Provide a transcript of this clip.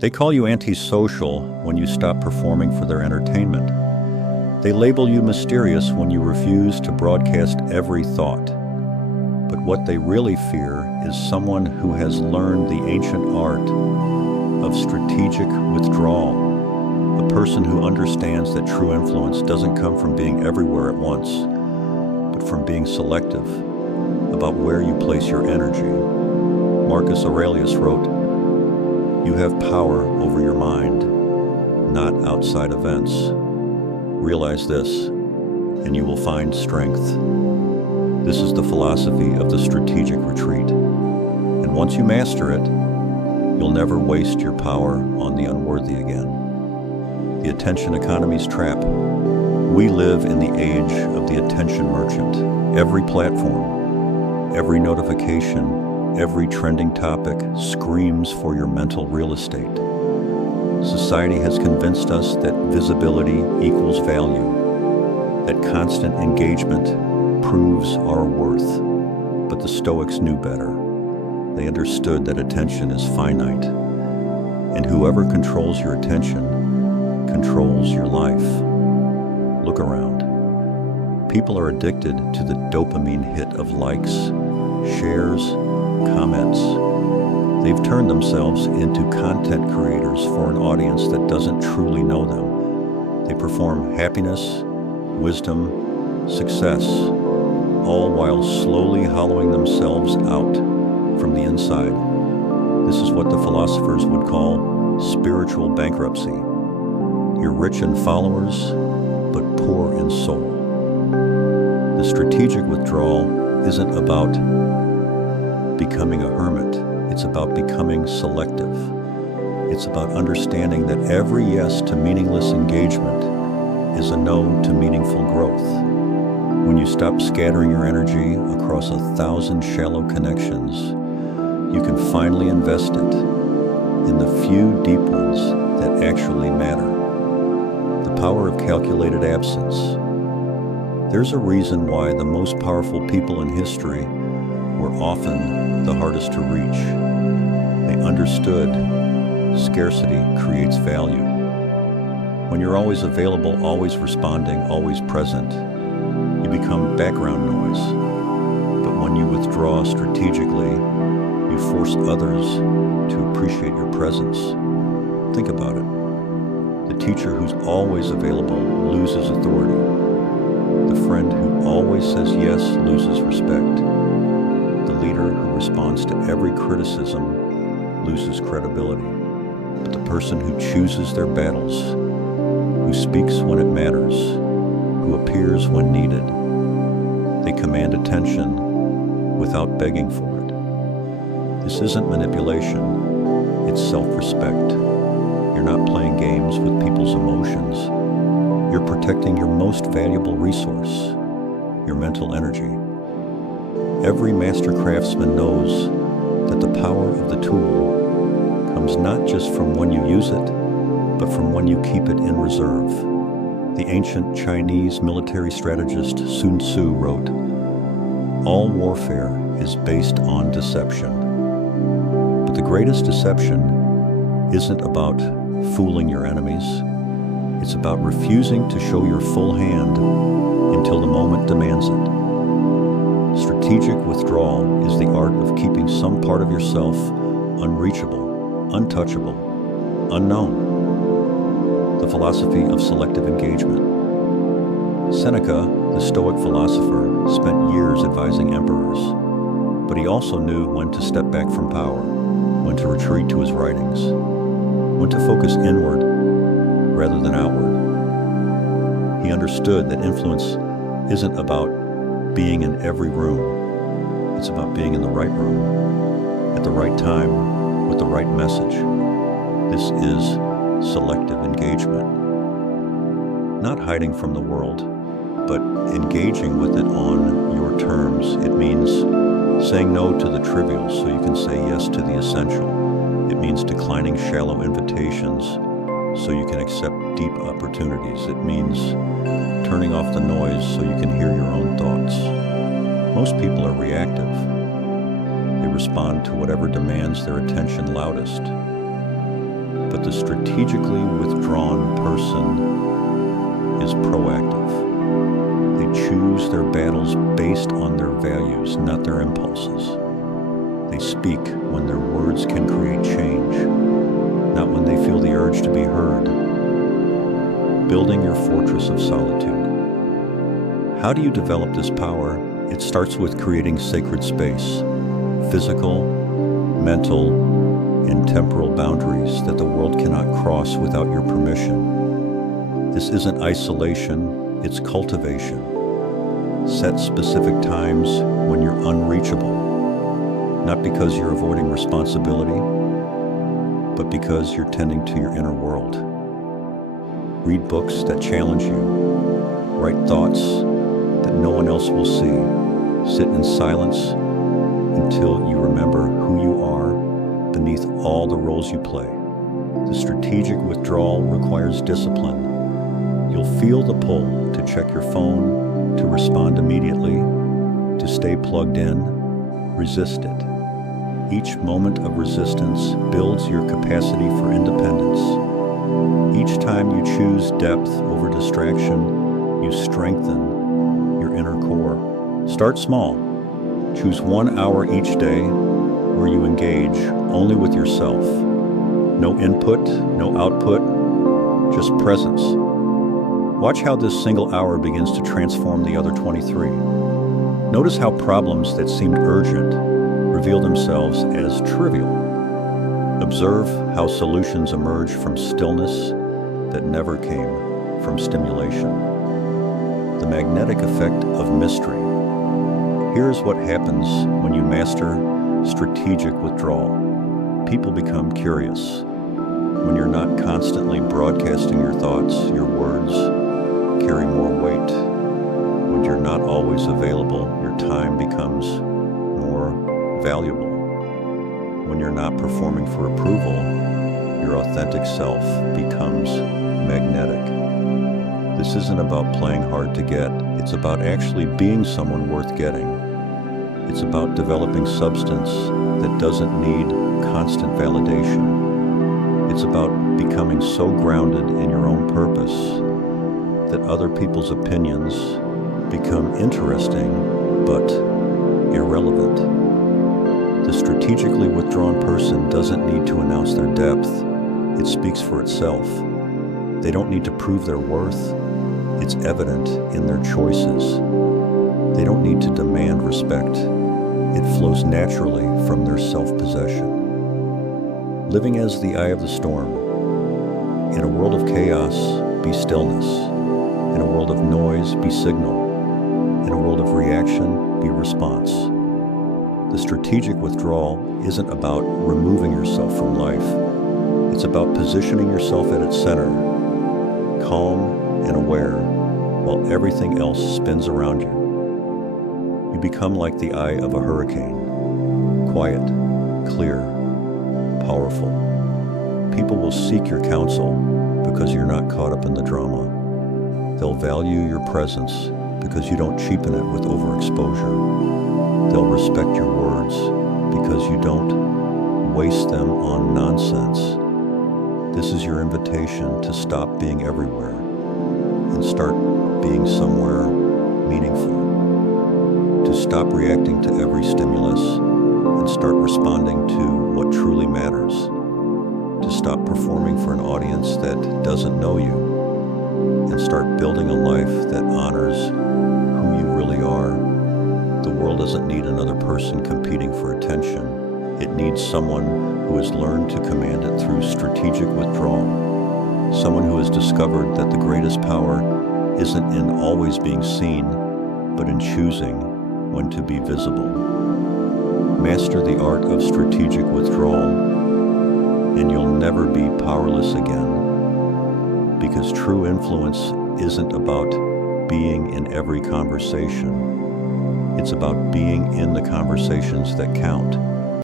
They call you antisocial when you stop performing for their entertainment. They label you mysterious when you refuse to broadcast every thought. But what they really fear is someone who has learned the ancient art of strategic withdrawal, a person who understands that true influence doesn't come from being everywhere at once, but from being selective about where you place your energy. Marcus Aurelius wrote, "You have power over your mind, not outside events. Realize this, and you will find strength." This is the philosophy of the strategic retreat. And once you master it, you'll never waste your power on the unworthy again. The attention economy's trap. We live in the age of the attention merchant. Every platform, every notification, every trending topic screams for your mental real estate. Society has convinced us that visibility equals value, that constant engagement proves our worth. But the Stoics knew better. They understood that attention is finite, and whoever controls your attention controls your life. Look around. People are addicted to the dopamine hit of likes, shares, comments. They've turned themselves into content creators for an audience that doesn't truly know them. They perform happiness, wisdom, success, all while slowly hollowing themselves out from the inside. This is what the philosophers would call spiritual bankruptcy. You're rich in followers, but poor in soul. The strategic withdrawal isn't about becoming a hermit. It's about becoming selective. It's about understanding that every yes to meaningless engagement is a no to meaningful growth. When you stop scattering your energy across 1,000 shallow connections, you can finally invest it in the few deep ones that actually matter. The power of calculated absence. There's a reason why the most powerful people in history were often the hardest to reach. They understood scarcity creates value. When you're always available, always responding, always present, you become background noise. But when you withdraw strategically, you force others to appreciate your presence. Think about it. The teacher who's always available loses authority. The friend who always says yes loses respect. The leader who responds to every criticism loses credibility. But the person who chooses their battles, who speaks when it matters, who appears when needed, they command attention without begging for it. This isn't manipulation, it's self-respect. You're not playing games with people's emotions. You're protecting your most valuable resource, your mental energy. Every master craftsman knows that the power of the tool comes not just from when you use it, but from when you keep it in reserve. The ancient Chinese military strategist Sun Tzu wrote, "All warfare is based on deception." But the greatest deception isn't about fooling your enemies. It's about refusing to show your full hand until the moment demands it. Strategic withdrawal is the art of keeping some part of yourself unreachable, untouchable, unknown. The philosophy of selective engagement. Seneca, the Stoic philosopher, spent years advising emperors, but he also knew when to step back from power, when to retreat to his writings, when to focus inward rather than outward. He understood that influence isn't about being in every room. It's about being in the right room, at the right time, with the right message. This is selective engagement. Not hiding from the world, but engaging with it on your terms. It means saying no to the trivial so you can say yes to the essential. It means declining shallow invitations so you can accept deep opportunities. It means turning off the noise so you can hear your own thoughts. Most people are reactive. They respond to whatever demands their attention loudest. But the strategically withdrawn person is proactive. They choose their battles based on their values, not their impulses. They speak when their words can create change, not when they feel the urge to be heard. Building your fortress of solitude. How do you develop this power? It starts with creating sacred space, physical, mental, and temporal boundaries that the world cannot cross without your permission. This isn't isolation, it's cultivation. Set specific times when you're unreachable, not because you're avoiding responsibility, but because you're tending to your inner world. Read books that challenge you. Write thoughts that no one else will see. Sit in silence until you remember who you are beneath all the roles you play. The strategic withdrawal requires discipline. You'll feel the pull to check your phone, to respond immediately, to stay plugged in. Resist it. Each moment of resistance builds your capacity for independence. Each time you choose depth over distraction, you strengthen your inner core. Start small. Choose 1 hour each day where you engage only with yourself. No input, no output, just presence. Watch how this single hour begins to transform the other 23. Notice how problems that seemed urgent reveal themselves as trivial. Observe how solutions emerge from stillness that never came from stimulation. The magnetic effect of mystery. Here's what happens when you master strategic withdrawal. People become curious. When you're not constantly broadcasting your thoughts, your words carry more weight. When you're not always available, your time becomes more valuable. When you're not performing for approval, your authentic self becomes magnetic. This isn't about playing hard to get. It's about actually being someone worth getting. It's about developing substance that doesn't need constant validation. It's about becoming so grounded in your own purpose that other people's opinions become interesting but irrelevant. The strategically withdrawn person doesn't need to announce their depth. It speaks for itself. They don't need to prove their worth. It's evident in their choices. They don't need to demand respect. It flows naturally from their self-possession. Living as the eye of the storm. In a world of chaos, be stillness. In a world of noise, be signal. In a world of reaction, be response. The strategic withdrawal isn't about removing yourself from life. It's about positioning yourself at its center, calm and aware, while everything else spins around you. You become like the eye of a hurricane, quiet, clear, powerful. People will seek your counsel because you're not caught up in the drama. They'll value your presence because you don't cheapen it with overexposure. They'll respect your words because you don't waste them on nonsense. This is your invitation to stop being everywhere and start being somewhere meaningful. To stop reacting to every stimulus and start responding to what truly matters. To stop performing for an audience that doesn't know you and start building a life that honors who you really are. The world doesn't need another person competing for attention. It needs someone who has learned to command it through strategic withdrawal. Someone who has discovered that the greatest power isn't in always being seen, but in choosing when to be visible. Master the art of strategic withdrawal, and you'll never be powerless again. Because true influence isn't about being in every conversation. It's about being in the conversations that count.